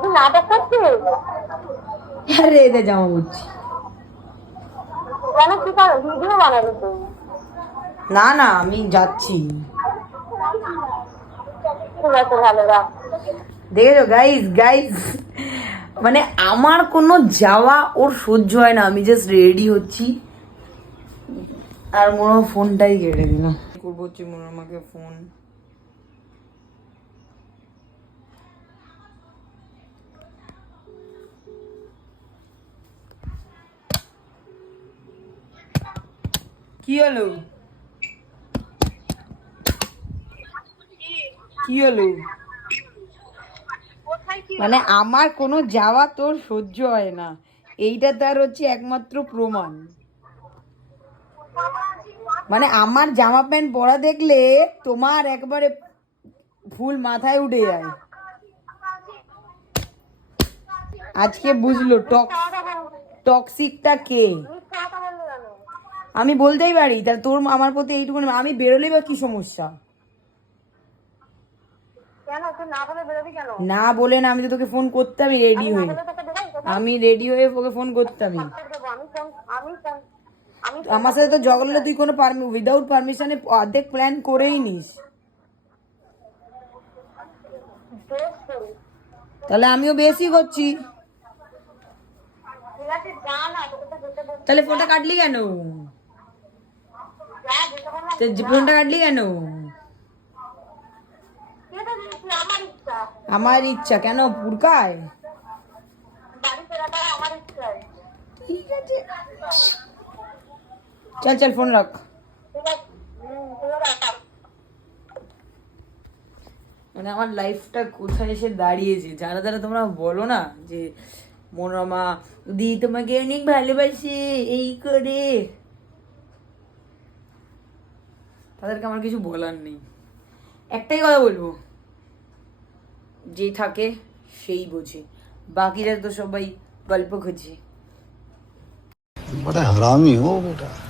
তুই নাটক করছিস? আরে এদের জামা পড়ছি। কেন কি কারণ ভিডিও বানাবি তুই? না না, আমি যাচ্ছি। ঠিক আছে, ভালো রাখ। দেখেছো গাইস গাইস, মানে আমার কোনো যাওয়া ওর সহ্য হয় না। আমি জাস্ট রেডি হচ্ছি আর মনে হয় ফোনটাই কেটে দিল। করবো হচ্ছে মনে আমাকে ফোন। কি হলো? কি হলো? মানে আমার কোনো যাওয়া তোর সহ্য হয় না, এইটা তার হচ্ছে একমাত্র প্রমাণ। মানে আমার জামা প্যান্ট পরা দেখলে তোমার একবারে ফুল মাথায় উঠে যায়। আজকে বুঝলো টক্সিকটা কে। আমি বলতেই পারি, তাহলে তোর আমার প্রতি এইটুকু, আমি বেরোলেই বা কি সমস্যা? না বলে না, আমি তো তোকে ফোন করতামই রেডি হয়ে। আমি রেডি হয়ে ওকে ফোন করতামই। আমার সাথে তো জগলে তুই কোনো উইদাউট পারমিশনে অর্ধেক প্ল্যান করেই নিস। তাহলে আমিও বেশি করছি। তাহলে ফোনটা কাটলি কেন? ফোনটা কাটলি কেন? আমার ইচ্ছা কেন পুরকায়? ঠিক আছে, চল চল ফোন রাখ। মানে আমার লাইফটা কোথায় এসে দাঁড়িয়েছে। যারা যারা তোমরা বলো না যে মনোরমা দি তোমাকে অনেক ভালোবাসে এই করে, তাদেরকে আমার কিছু বলার নেই। একটাই কথা বলবো, যে থাকে সেই বোঝে, বাকিরা তো সবাই গল্প খুঁজে। बड़ा हरामी हो बेटा।